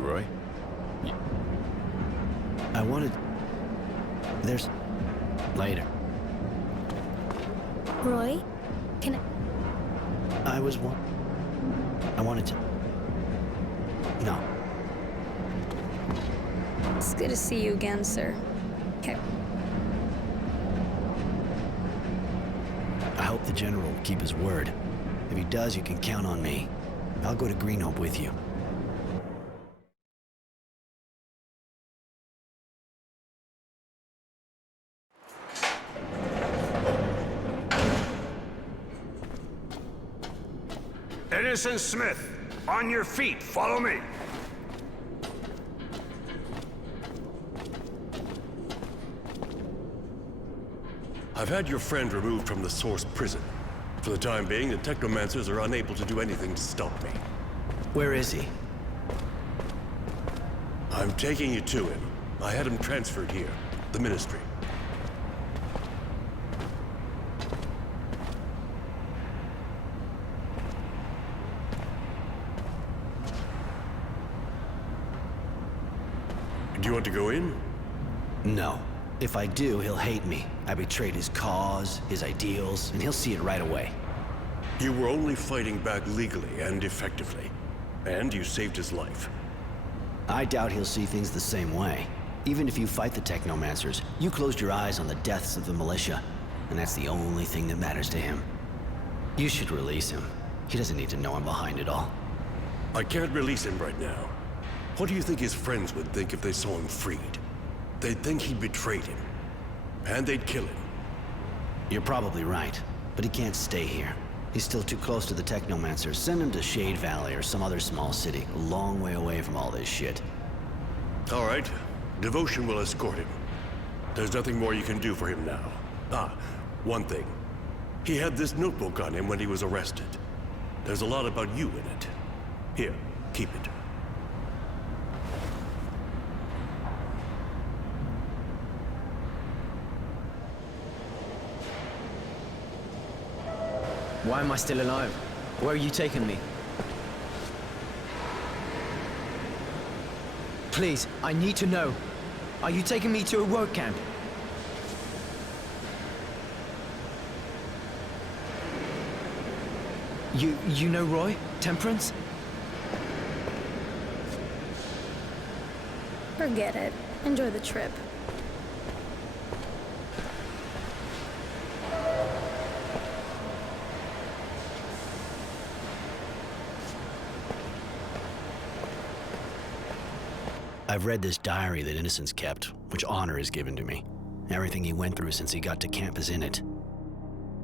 Roy. I wanted... There's... Later. Roy? Can I... I wanted to... No. It's good to see you again, sir. Okay. I hope the General will keep his word. If he does, you can count on me. I'll go to Greenhope with you. Innocent Smith, on your feet, follow me. I've had your friend removed from the Source prison. For the time being, the Technomancers are unable to do anything to stop me. Where is he? I'm taking you to him. I had him transferred here, the Ministry. Do you want to go in? No. If I do, he'll hate me. I betrayed his cause, his ideals, and he'll see it right away. You were only fighting back legally and effectively. And you saved his life. I doubt he'll see things the same way. Even if you fight the Technomancers, you closed your eyes on the deaths of the militia, and that's the only thing that matters to him. You should release him. He doesn't need to know I'm behind it all. I can't release him right now. What do you think his friends would think if they saw him freed? They'd think he betrayed him. And they'd kill him. You're probably right, but he can't stay here. He's still too close to the Technomancers. Send him to Shade Valley or some other small city, a long way away from all this shit. All right. Devotion will escort him. There's nothing more you can do for him now. Ah, one thing. He had this notebook on him when he was arrested. There's a lot about you in it. Here, keep it. Why am I still alive? Where are you taking me? Please, I need to know. Are you taking me to a work camp? You know Roy? Temperance? Forget it. Enjoy the trip. I've read this diary that Innocence kept, which honor is given to me. Everything he went through since he got to camp is in it.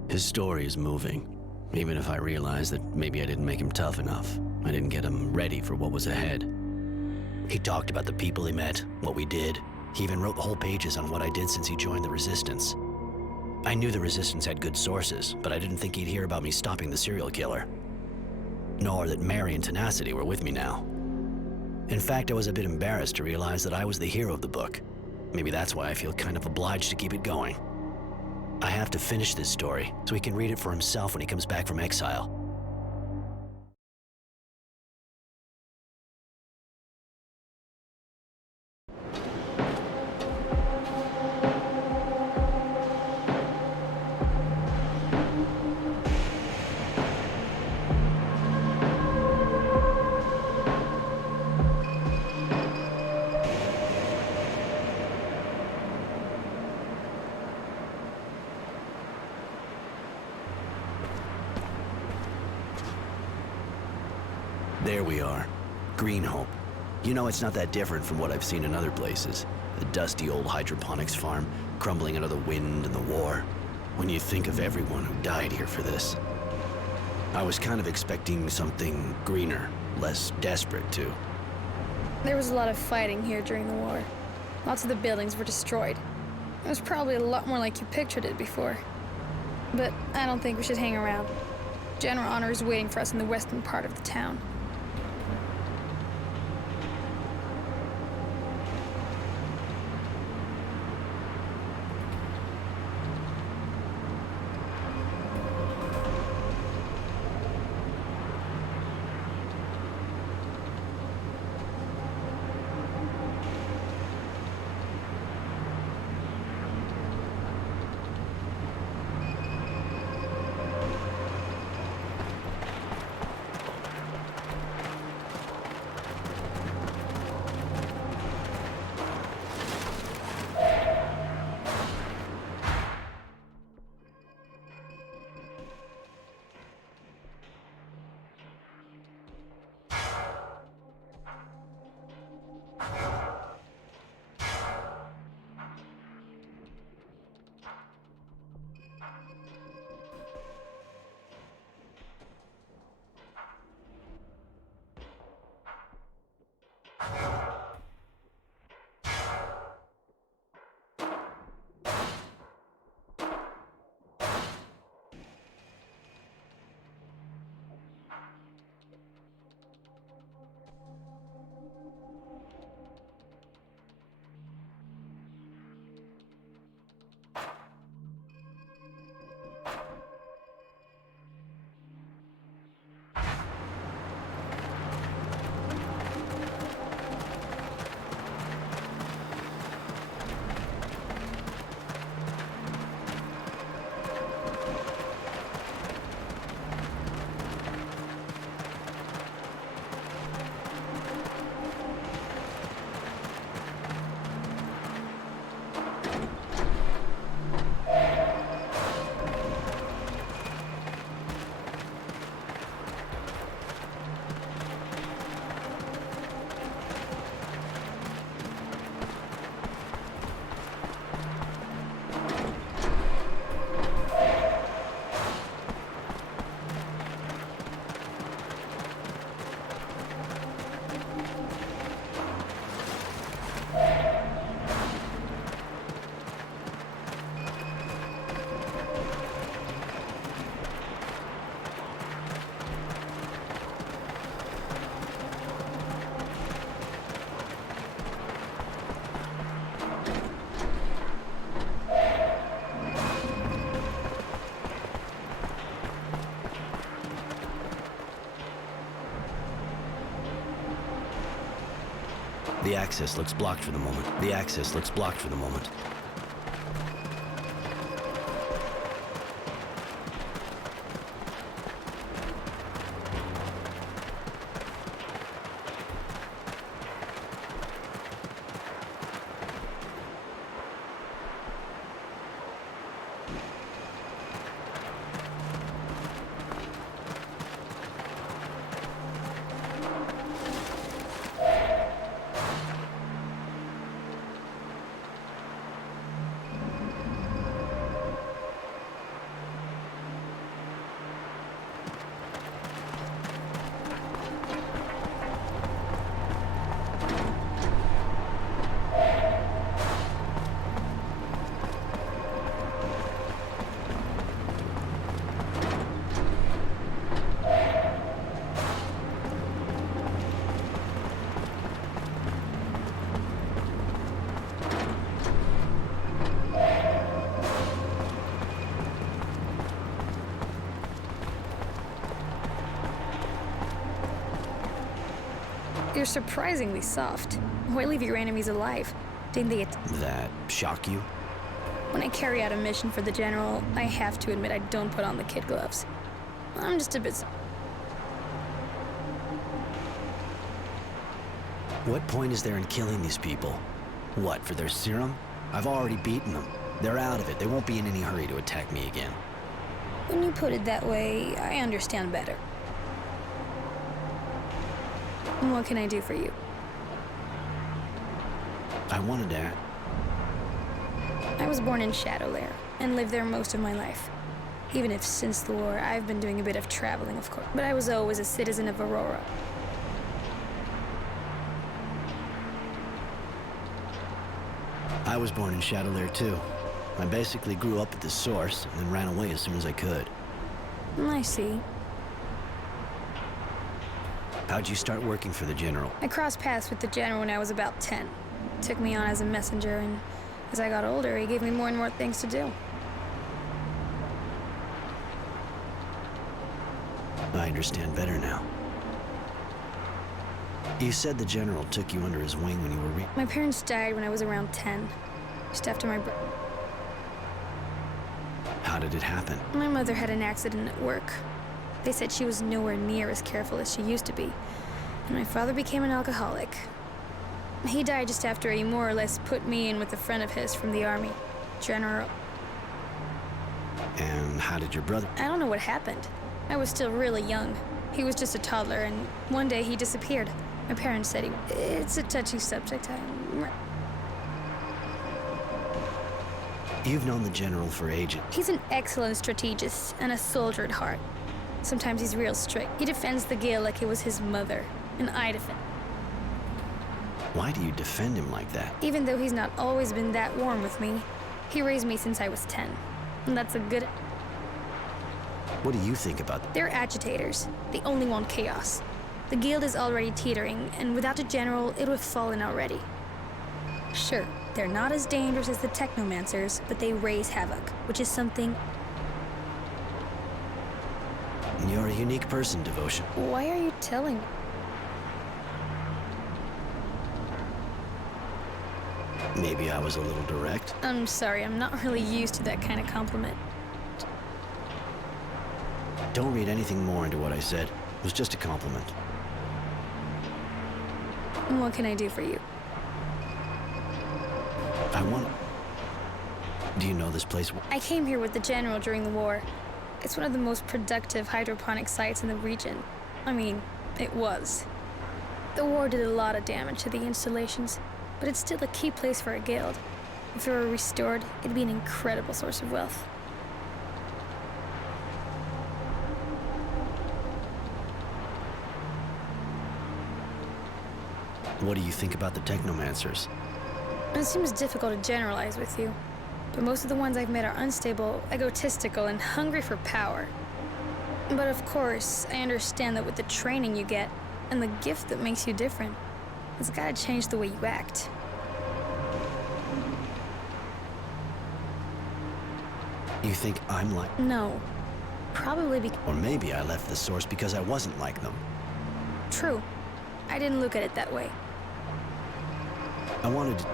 His story is moving, even if I realize that maybe I didn't make him tough enough. I didn't get him ready for what was ahead. He talked about the people he met, what we did. He even wrote whole pages on what I did since he joined the Resistance. I knew the Resistance had good sources, but I didn't think he'd hear about me stopping the serial killer. Nor that Mary and Tenacity were with me now. In fact, I was a bit embarrassed to realize that I was the hero of the book. Maybe that's why I feel kind of obliged to keep it going. I have to finish this story so he can read it for himself when he comes back from exile. There we are. Greenhope. You know, it's not that different from what I've seen in other places. A dusty old hydroponics farm, crumbling under the wind and the war. When you think of everyone who died here for this. I was kind of expecting something greener, less desperate too. There was a lot of fighting here during the war. Lots of the buildings were destroyed. It was probably a lot more like you pictured it before. But I don't think we should hang around. General Honor is waiting for us in the western part of the town. The access looks blocked for the moment. The access looks blocked for the moment. You're surprisingly soft. Why leave your enemies alive? Didn't they That shock you? When I carry out a mission for the General, I have to admit I don't put on the kid gloves. I'm just a bit... What point is there in killing these people? What, for their serum? I've already beaten them. They're out of it. They won't be in any hurry to attack me again. When you put it that way, I understand better. What can I do for you? I wanted to... I was born in Shadowlair and lived there most of my life. Even if since the war, I've been doing a bit of traveling, of course. But I was always a citizen of Aurora. I was born in Shadowlair too. I basically grew up at the source and then ran away as soon as I could. I see. How'd you start working for the General? I crossed paths with the General when I was about 10. Took me on as a messenger, and as I got older, he gave me more and more things to do. I understand better now. You said the General took you under his wing when you were My parents died when I was around 10, just after my How did it happen? My mother had an accident at work. They said she was nowhere near as careful as she used to be, and my father became an alcoholic. He died just after he more or less put me in with a friend of his from the army, General. And how did your brother... I don't know what happened. I was still really young. He was just a toddler, and one day he disappeared. My parents said it's a touchy subject. You've known the General for ages. He's an excellent strategist and a soldier at heart. Sometimes he's real strict. He defends the Guild like it was his mother, and I defend. Why do you defend him like that? Even though he's not always been that warm with me, he raised me since I was 10. And that's a good... What do you think about them? They're agitators. They only want chaos. The Guild is already teetering, and without a General, it would have fallen already. Sure, they're not as dangerous as the Technomancers, but they raise havoc, which is something... You're a unique person, Devotion. Why are you telling me? Maybe I was a little direct. I'm sorry, I'm not really used to that kind of compliment. Don't read anything more into what I said. It was just a compliment. What can I do for you? I want... Do you know this place? I came here with the General during the war. It's one of the most productive hydroponic sites in the region. I mean, it was. The war did a lot of damage to the installations, but it's still a key place for a guild. If it were restored, it'd be an incredible source of wealth. What do you think about the Technomancers? It seems difficult to generalize with you, but most of the ones I've met are unstable, egotistical, and hungry for power. But of course, I understand that with the training you get, and the gift that makes you different, it's gotta change the way you act. You think I'm like... No. Probably because... Or maybe I left the source because I wasn't like them. True. I didn't look at it that way. I wanted to...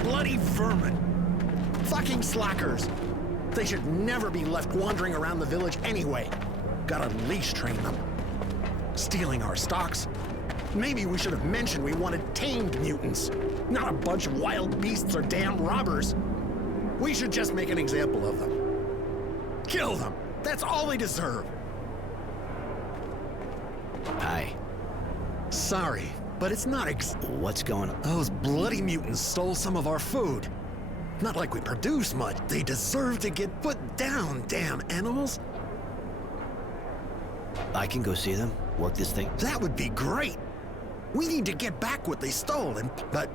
Bloody vermin! Fucking slackers! They should never be left wandering around the village anyway. Gotta leash train them. Stealing our stocks. Maybe we should have mentioned we wanted tamed mutants, not a bunch of wild beasts or damn robbers. We should just make an example of them. Kill them! That's all they deserve! Hi. Sorry, but it's not What's going on? Those bloody mutants stole some of our food. Not like we produce much. They deserve to get put down, damn animals. I can go see them? Work this thing? That would be great. We need to get back what they stole, but,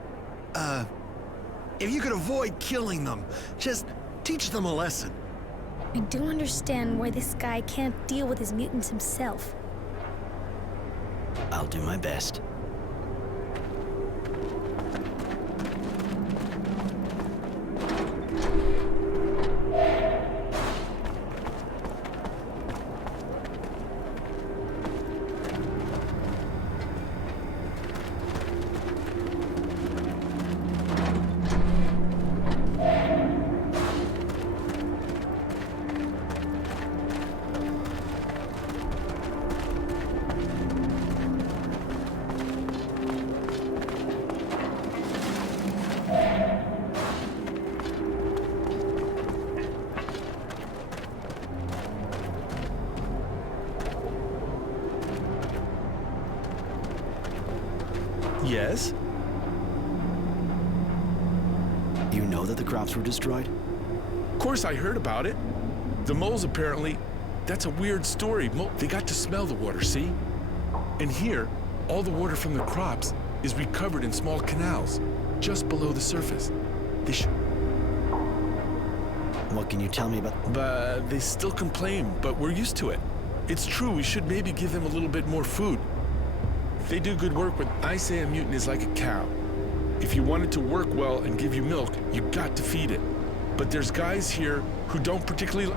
if you could avoid killing them, just teach them a lesson. I don't understand why this guy can't deal with his mutants himself. I'll do my best. Yes? You know that the crops were destroyed? Of course I heard about it. The moles apparently... That's a weird story. They got to smell the water, see? And here, all the water from the crops is recovered in small canals, just below the surface. They What can you tell me about... But they still complain, but we're used to it. It's true, we should maybe give them a little bit more food. They do good work, but I say a mutant is like a cow. If you want it to work well and give you milk, you got to feed it. But there's guys here who don't particularly...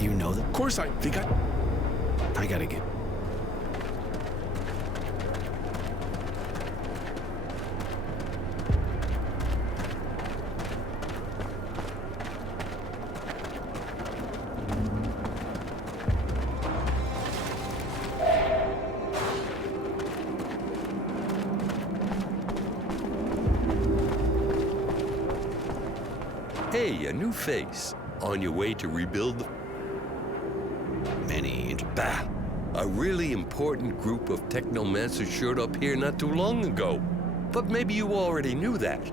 You know that? Of course they got... I gotta get... Hey, a new face. On your way to rebuild the... Bah! A really important group of technomancers showed up here not too long ago. But maybe you already knew that.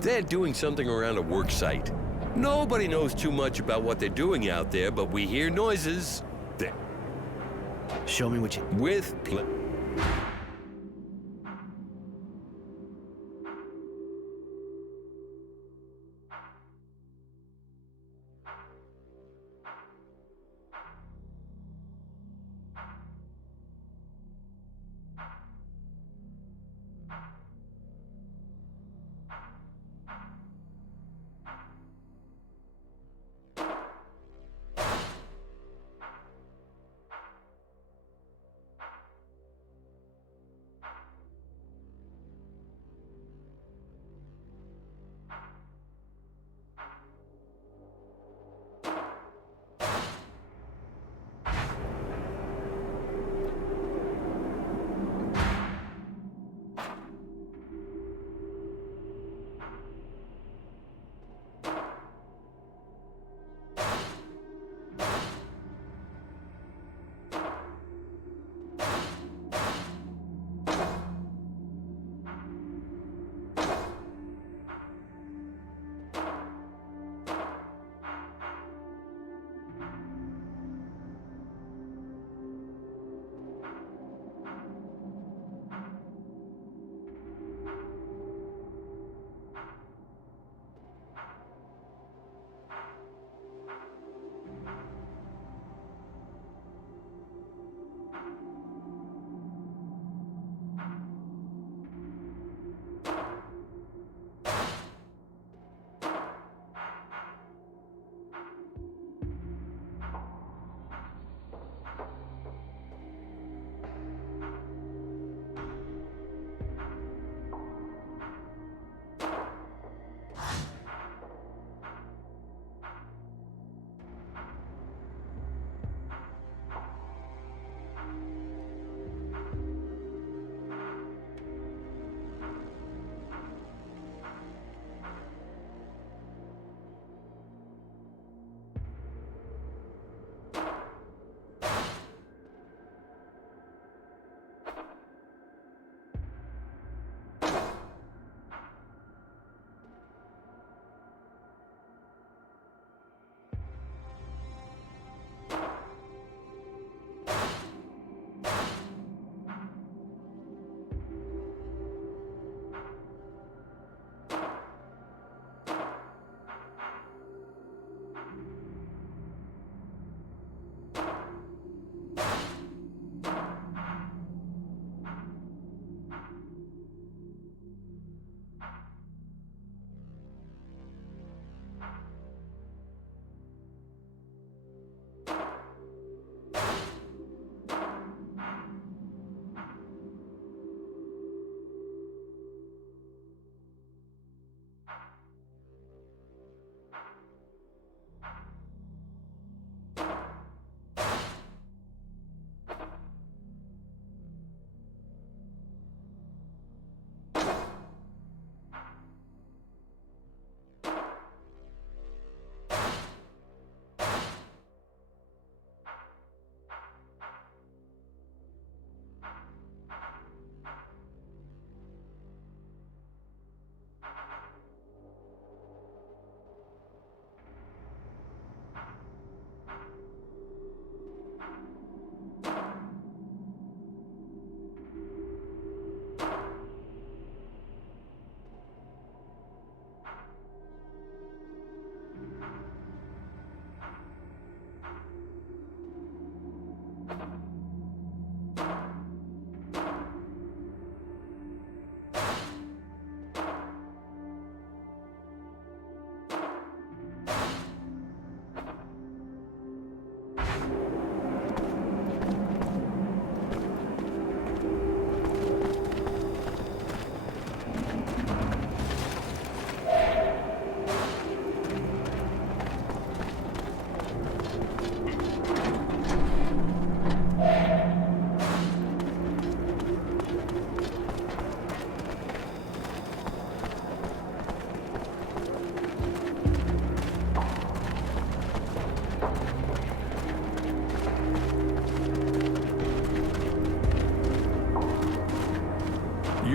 They're doing something around a work site. Nobody knows too much about what they're doing out there, but we hear noises. Show me what you...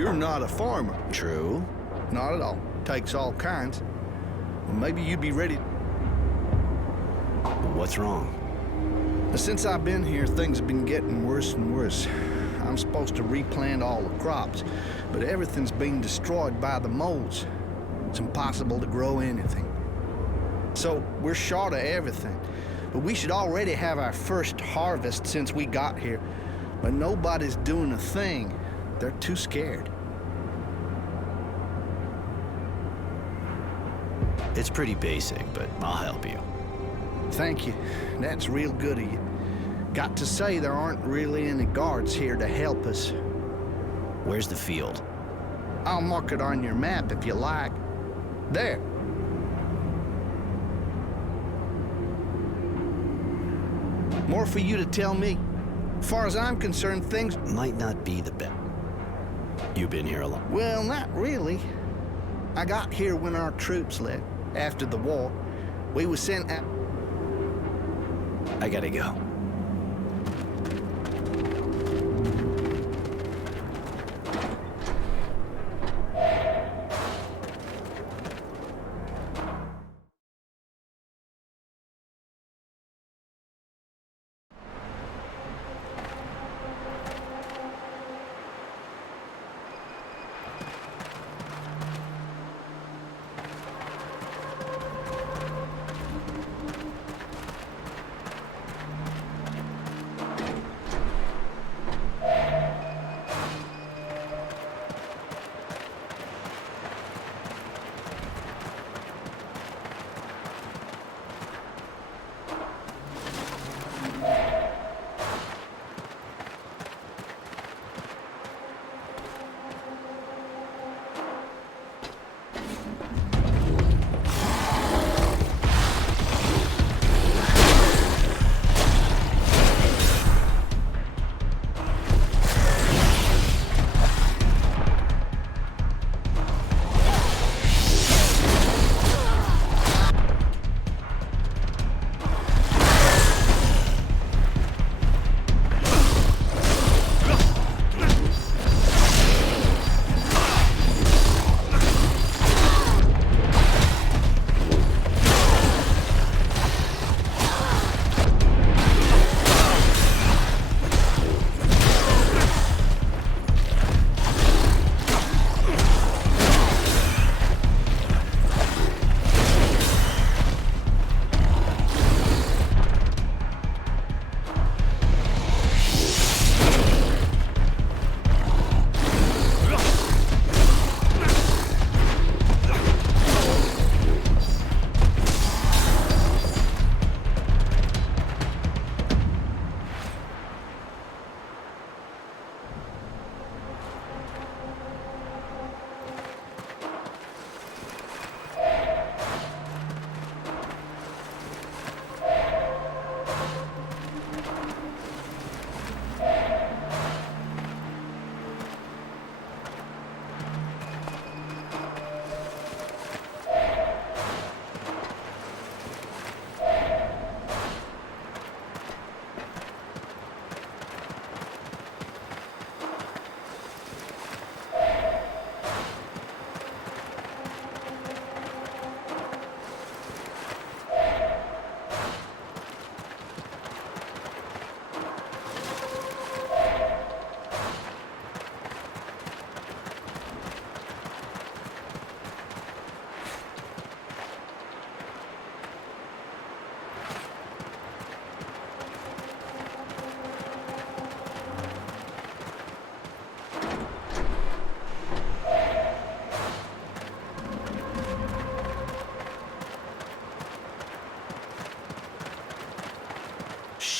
You're not a farmer. True. Not at all. Takes all kinds. Well, maybe you'd be ready. What's wrong? Since I've been here, things have been getting worse and worse. I'm supposed to replant all the crops, but everything's being destroyed by the moles. It's impossible to grow anything. So we're short of everything. But we should already have our first harvest since we got here. But nobody's doing a thing. They're too scared. It's pretty basic, but I'll help you. Thank you. That's real good of you. Got to say, there aren't really any guards here to help us. Where's the field? I'll mark it on your map if you like. There. More for you to tell me. As far as I'm concerned, things Might not be the best. You've been here a long... Well, not really. I got here when our troops left, after the war. We were sent out... I gotta go.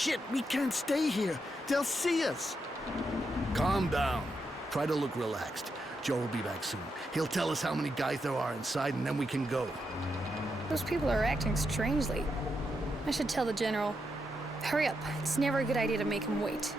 Shit, we can't stay here. They'll see us. Calm down. Try to look relaxed. Joe will be back soon. He'll tell us how many guys there are inside, and then we can go. Those people are acting strangely. I should tell the general. Hurry up. It's never a good idea to make him wait.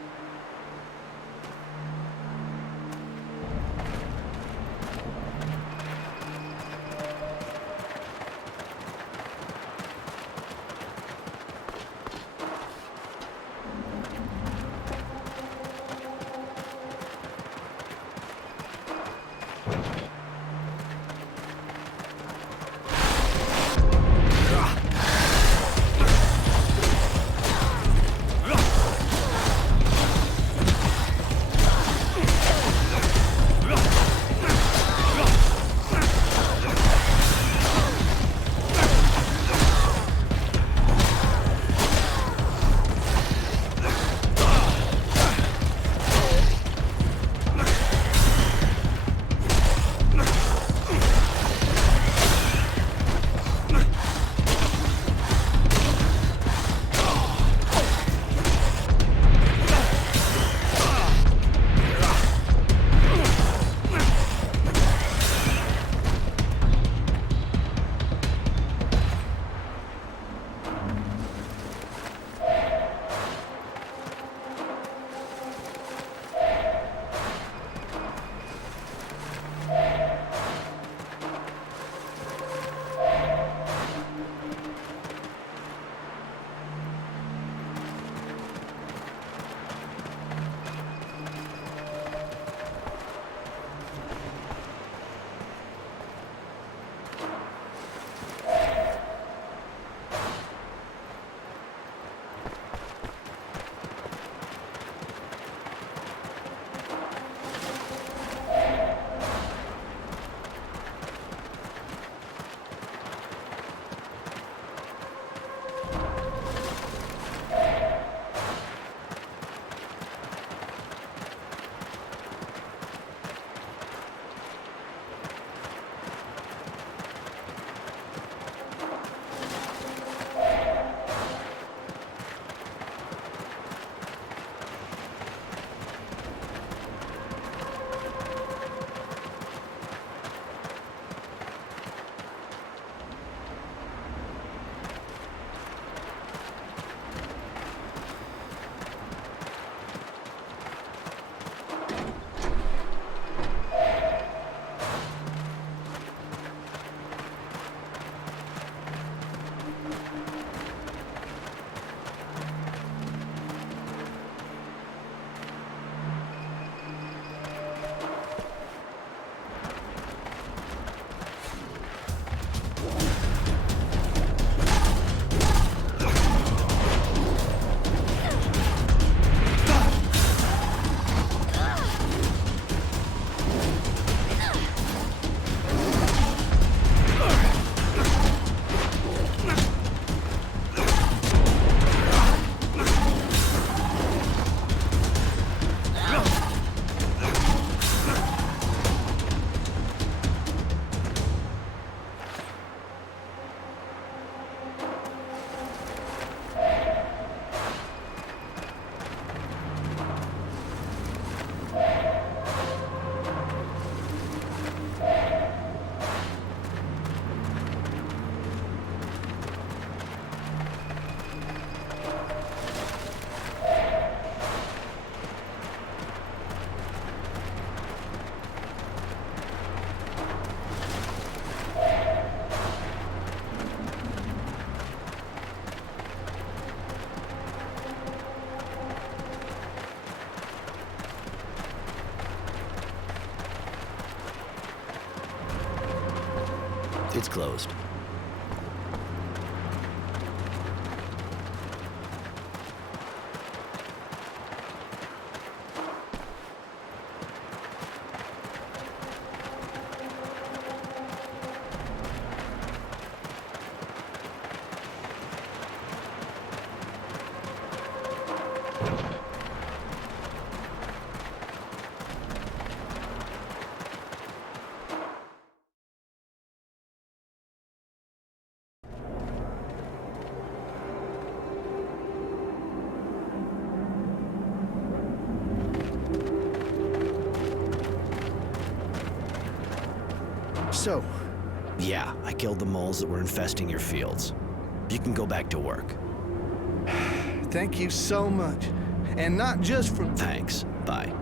It's closed. So, Yeah, I killed the moles that were infesting your fields. You can go back to work. thank you so much. And not just for... Thanks. Bye.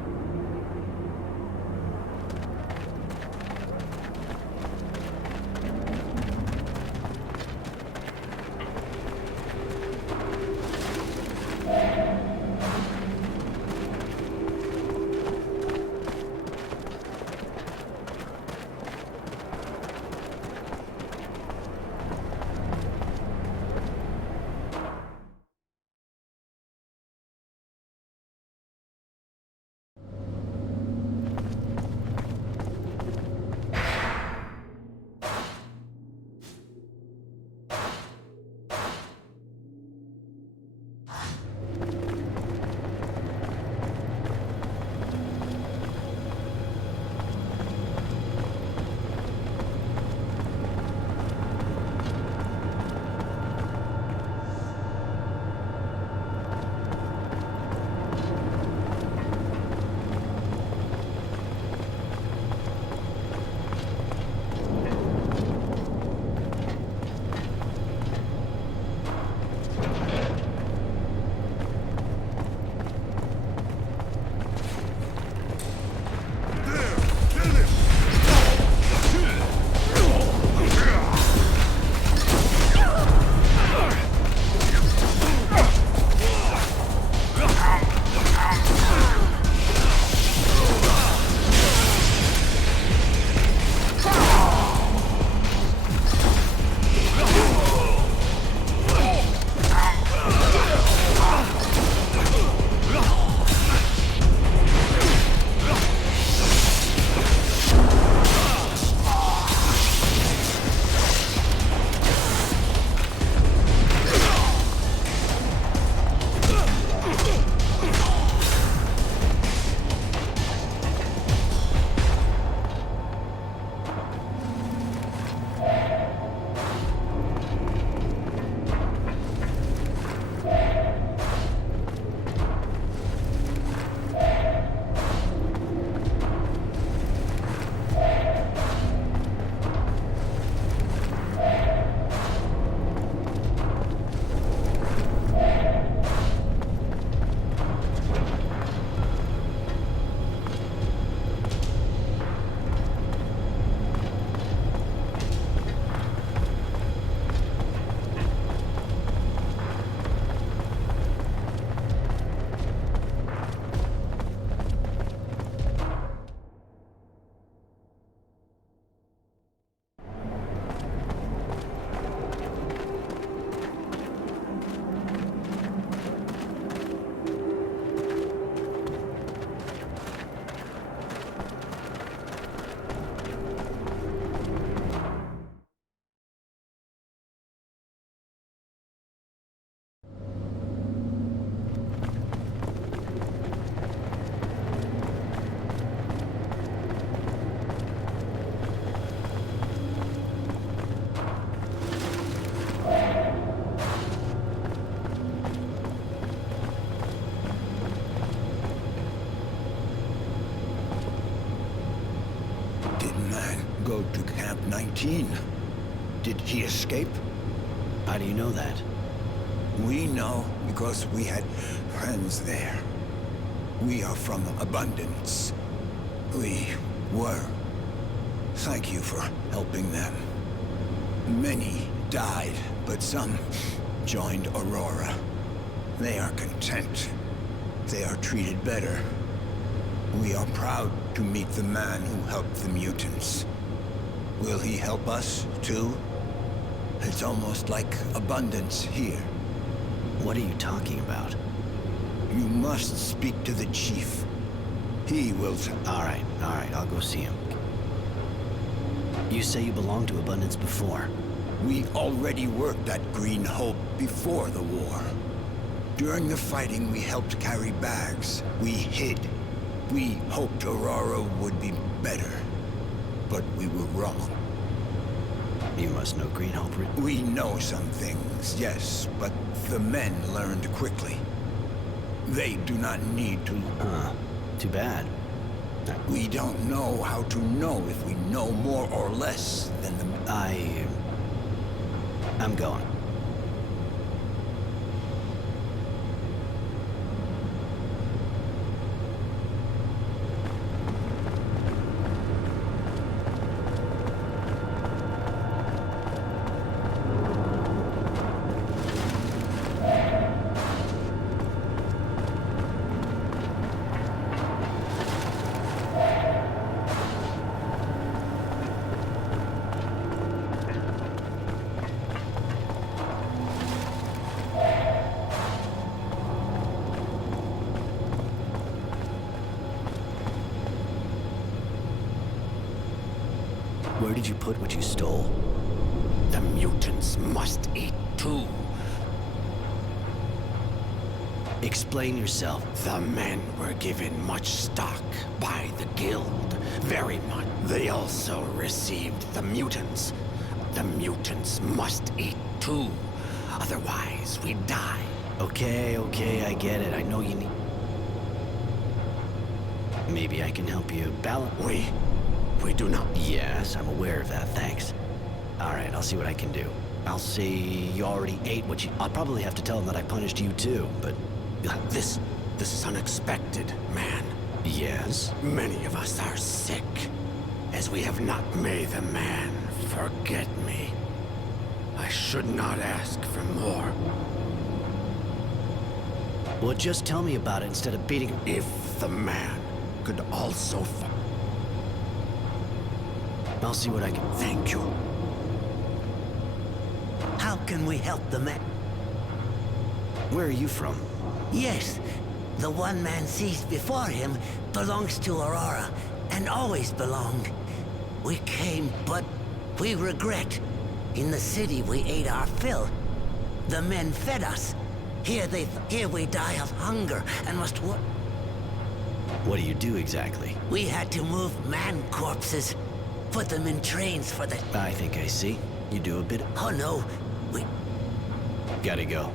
Go to Camp 19. Did he escape? How do you know that? We know because we had friends there. We are from Abundance. We were. Thank you for helping them. Many died, but some joined Aurora. They are content. They are treated better. We are proud to meet the man who helped the mutants. Will he help us, too? It's almost like abundance here. What are you talking about? You must speak to the chief. He will... All right, I'll go see him. You say you belonged to Abundance before. We already worked at Green Hope before the war. During the fighting, we helped carry bags. We hid. We hoped Aurora would be better. But we were wrong. You must know Green Hope. We know some things, yes, but the men learned quickly. They do not need to... Huh. Too bad. We don't know how to know if we know more or less than the... I'm going. Where did you put what you stole? The mutants must eat too. Explain yourself. The men were given much stock by the guild. Very much. They also received the mutants. The mutants must eat too. Otherwise, we die. Okay, I get it. I know you need... Maybe I can help you balance... We do not. Yes, I'm aware of that, thanks. All right, I'll see what I can do. I'll say you already ate what you... I'll probably have to tell them that I punished you too, but... This is unexpected, man. Yes? Many of us are sick, as we have not made the man forget me. I should not ask for more. Well, just tell me about it instead of beating... If the man could also... I'll see what I can... Thank you. How can we help the man? Where are you from? Yes, the one man sees before him belongs to Aurora, and always belonged. We came, but we regret. In the city, we ate our fill. The men fed us. Here we die of hunger and must work. What do you do exactly? We had to move man corpses, put them in trains for the... I think I see. You do a bit... Oh no, we... Gotta go.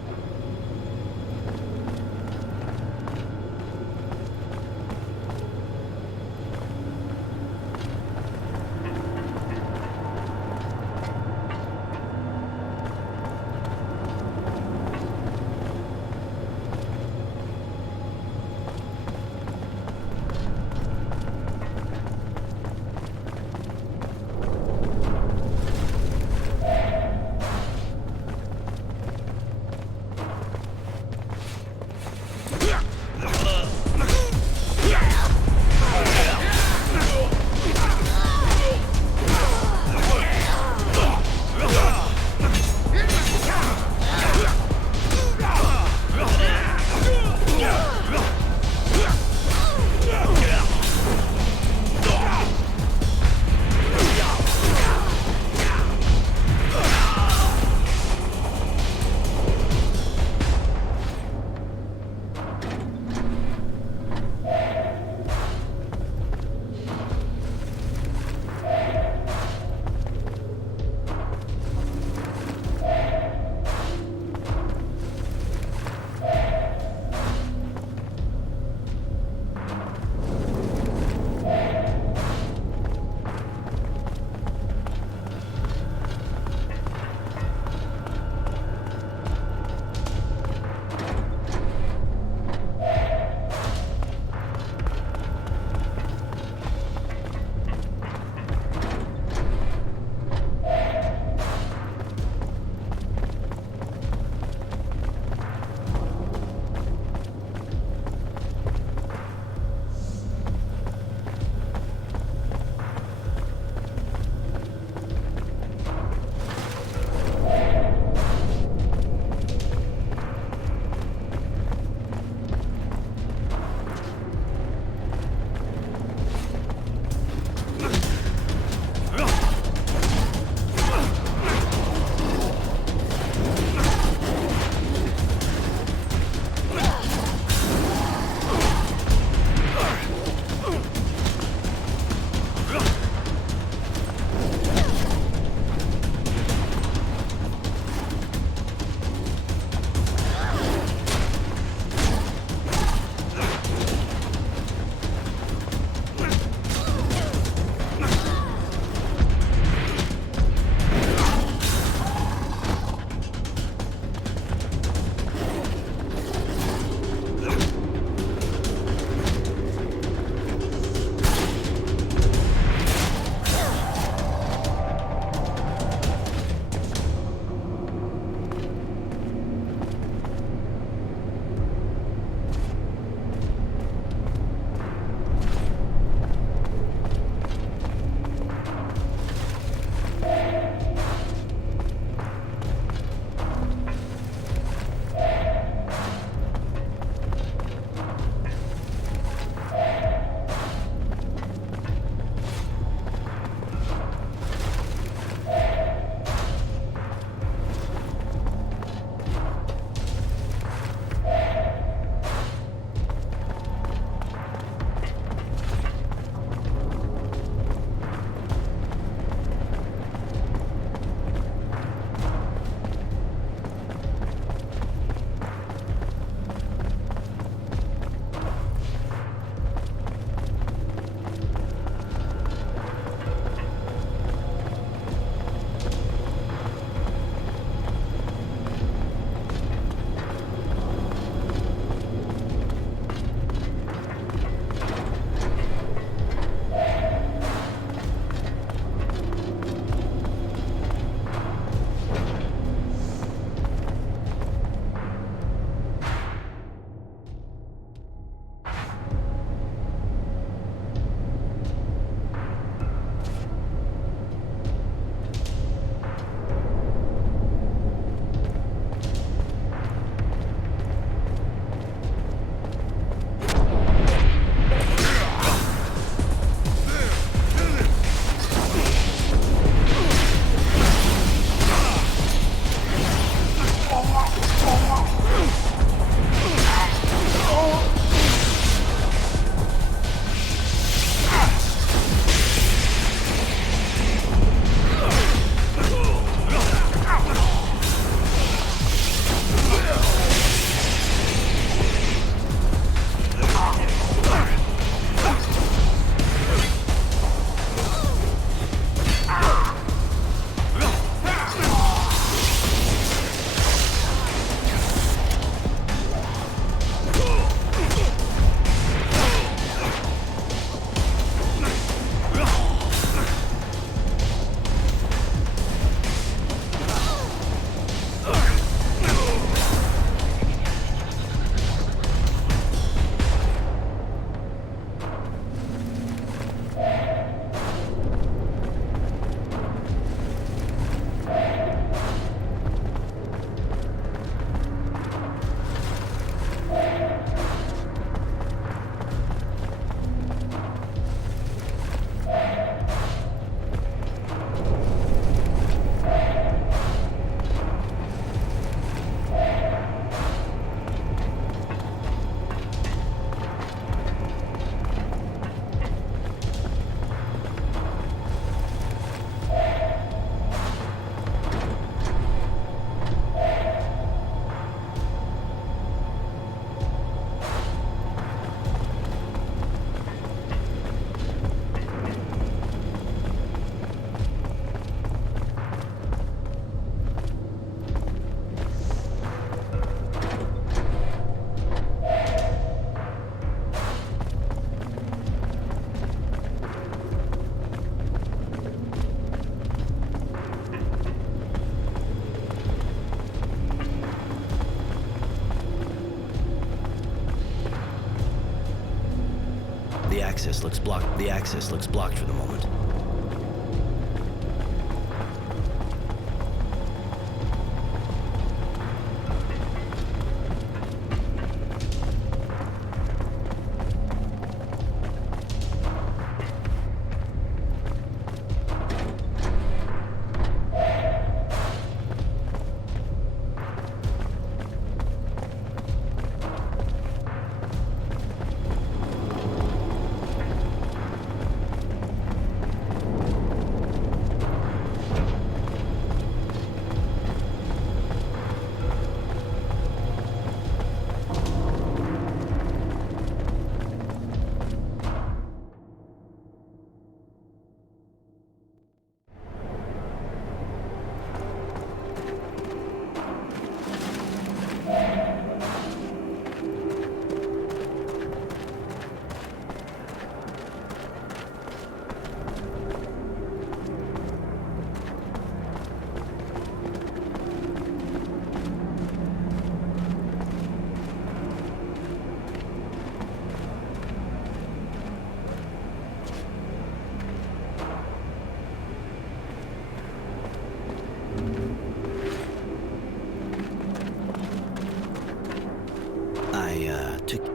The access looks blocked. The access looks blocked for the moment.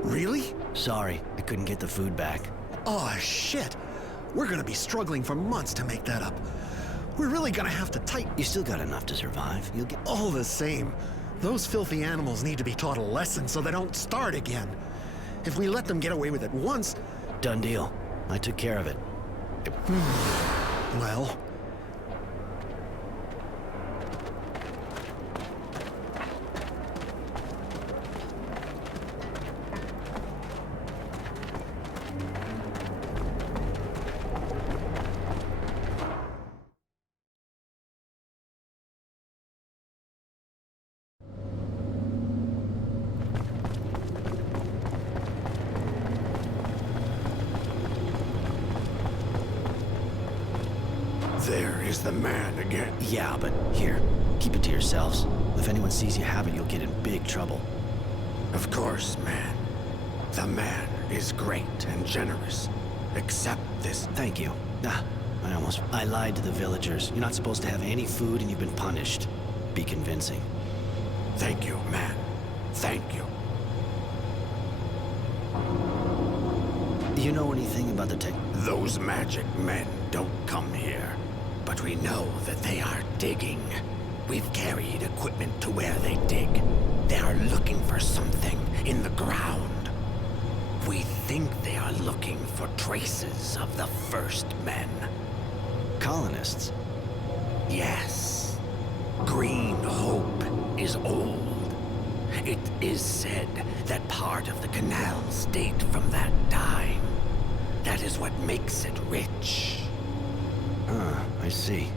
Really? Sorry, I couldn't get the food back. Oh, shit. We're gonna be struggling for months to make that up. We're really gonna have to tighten. You still got enough to survive. You'll get... All the same, those filthy animals need to be taught a lesson so they don't start again. If we let them get away with it once... Done deal. I took care of it. Well... There is the man again. Yeah, but here, keep it to yourselves. If anyone sees you have it, you'll get in big trouble. Of course, man. The man is great and generous. Accept this. Thank you. I lied to the villagers. You're not supposed to have any food and you've been punished. Be convincing. Thank you, man. Thank you. Do you know anything about the tech? Those magic men don't come here, but we know that they are digging. We've carried equipment to where they dig. They are looking for something in the ground. We think they are looking for traces of the first men. Colonists? Yes. Green Hope is old. It is said that part of the canals date from that time. That is what makes it rich. Ah, I see.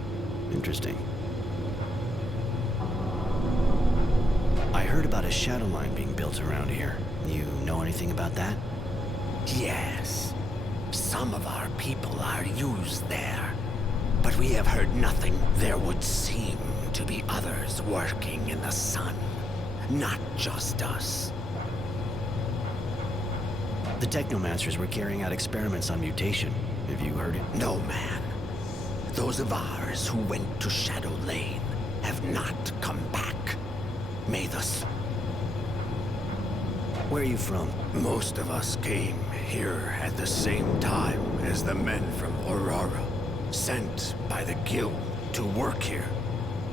Interesting. I heard about a shadow line being built around here. You know anything about that? Yes. Some of our people are used there. But we have heard nothing. There would seem to be others working in the sun. Not just us. The Technomancers were carrying out experiments on mutation. Have you heard it? No, man. Those of ours who went to Shadow Lane have not come back. May the... Where are you from? Most of us came here at the same time as the men from Aurora, sent by the Guild to work here,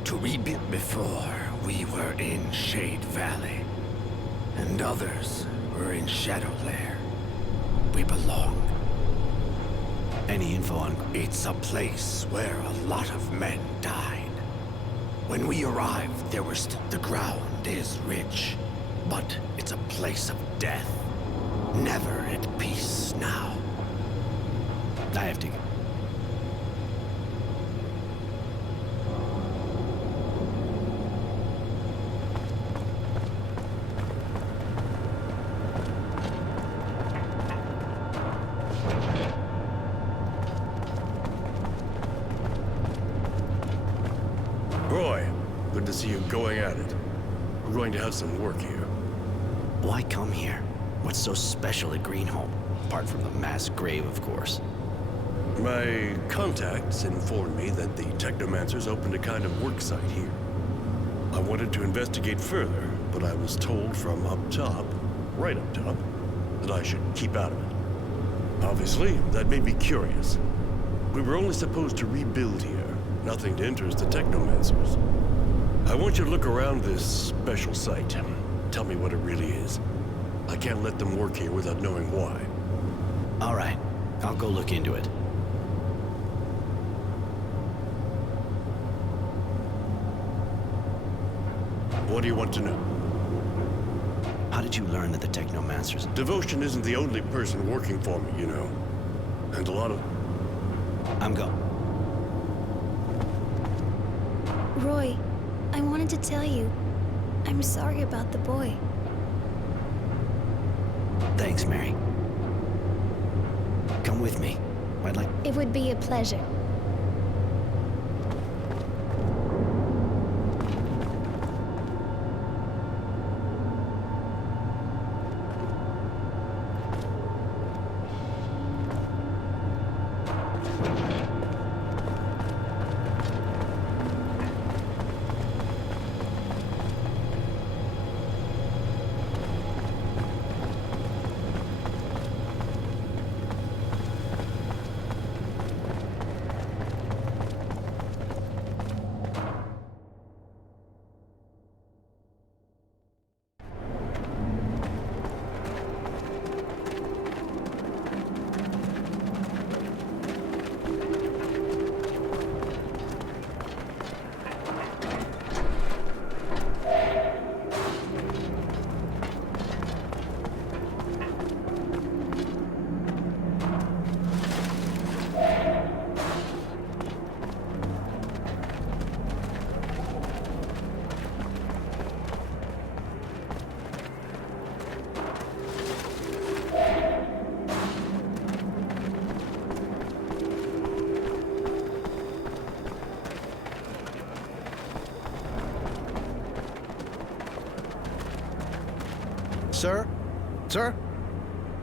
to rebuild before we were in Shade Valley, and others were in Shadow Lair. We belong. Any info on... It's a place where a lot of men died. When we arrived, there was... The ground is rich, but it's a place of death. Never at peace now. I have to... Roy, good to see you going at it. We're going to have some work here. Why come here? What's so special at Green Hope? Apart from the mass grave, of course. My contacts informed me that the Technomancers opened a kind of work site here. I wanted to investigate further, but I was told from up top, right up top, that I should keep out of it. Obviously, that made me curious. We were only supposed to rebuild here, nothing to interest the Technomancers. I want you to look around this special site. Tell me what it really is. I can't let them work here without knowing why. All right, I'll go look into it. What do you want to know? How did you learn that the Technomancers... Devotion isn't the only person working for me, you know. And a lot of... I'm going. Roy, I wanted to tell you, I'm sorry about the boy. Thanks, Mary. Come with me. I'd like... It would be a pleasure. Sir? Sir?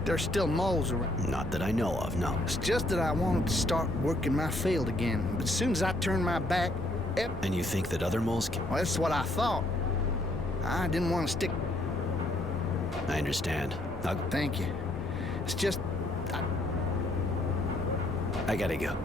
There's still moles around. Not that I know of, no. It's just that I wanted to start working my field again. But as soon as I turned my back... And you think that other moles can... Well, that's what I thought. I didn't want to stick... I understand. Thank you. It's just... I gotta go.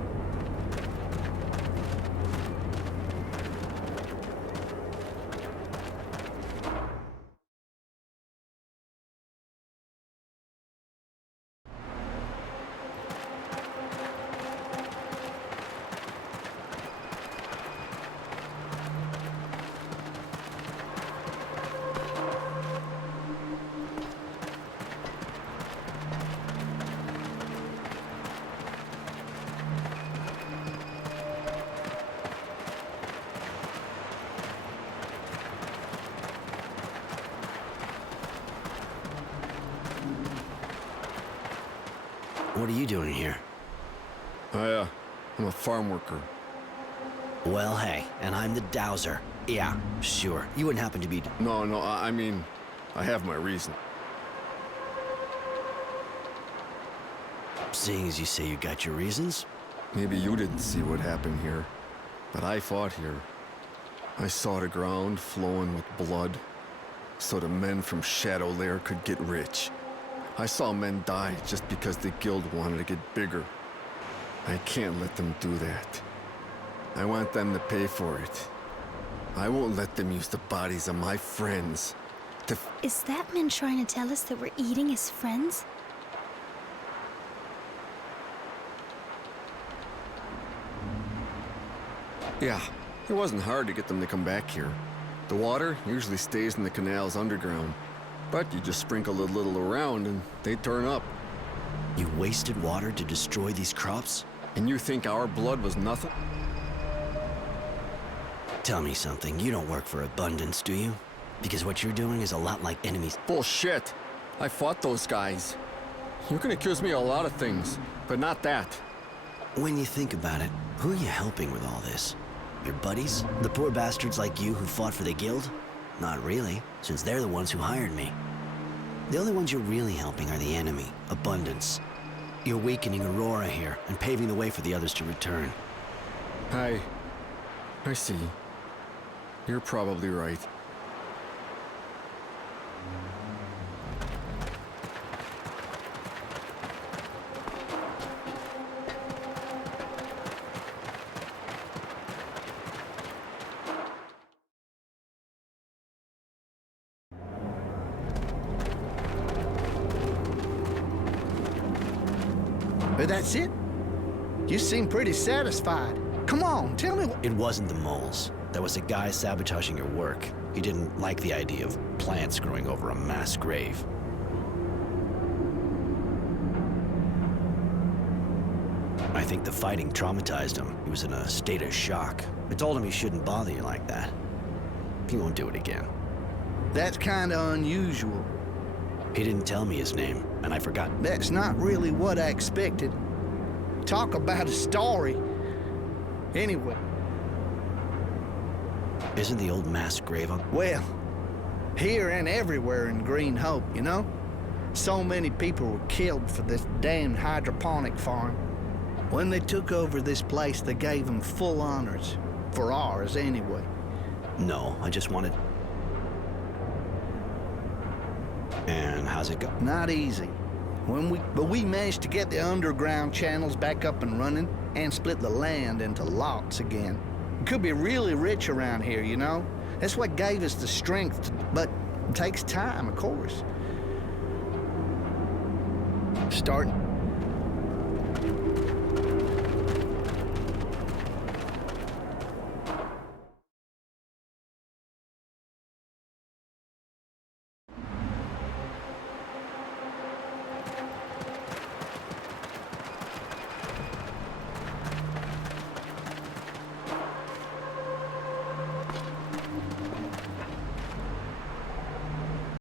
What are you doing here? I'm a farm worker. Well, hey, and I'm the dowser. Yeah, sure. You wouldn't happen to be... No, I mean, I have my reason. Seeing as you say you got your reasons? Maybe you didn't see what happened here, but I fought here. I saw the ground flowing with blood, so the men from Shadow Lair could get rich. I saw men die just because the guild wanted to get bigger. I can't let them do that. I want them to pay for it. I won't let them use the bodies of my friends to... Is that man trying to tell us that we're eating his friends? Yeah, it wasn't hard to get them to come back here. The water usually stays in the canals underground, but you just sprinkle a little around and they turn up. You wasted water to destroy these crops? And you think our blood was nothing? Tell me something. You don't work for abundance, do you? Because what you're doing is a lot like enemies. Bullshit! I fought those guys. You can accuse me of a lot of things, but not that. When you think about it, who are you helping with all this? Your buddies? The poor bastards like you who fought for the guild? Not really, since they're the ones who hired me. The only ones you're really helping are the enemy, abundance. You're weakening Aurora here and paving the way for the others to return. I see. You're probably right. But that's it? You seem pretty satisfied. Come on, tell me what... It wasn't the moles. There was a guy sabotaging your work. He didn't like the idea of plants growing over a mass grave. I think the fighting traumatized him. He was in a state of shock. I told him he shouldn't bother you like that. He won't do it again. That's kinda unusual. He didn't tell me his name, and I forgot. That's not really what I expected. Talk about a story. Anyway. Isn't the old mass grave up? Well, here and everywhere in Green Hope, you know? So many people were killed for this damn hydroponic farm. When they took over this place, they gave them full honors. For ours, anyway. No, I just wanted... And how's it go? Not easy. But we managed to get the underground channels back up and running and split the land into lots again. We could be really rich around here, you know? That's what gave us the strength, but it takes time, of course. Starting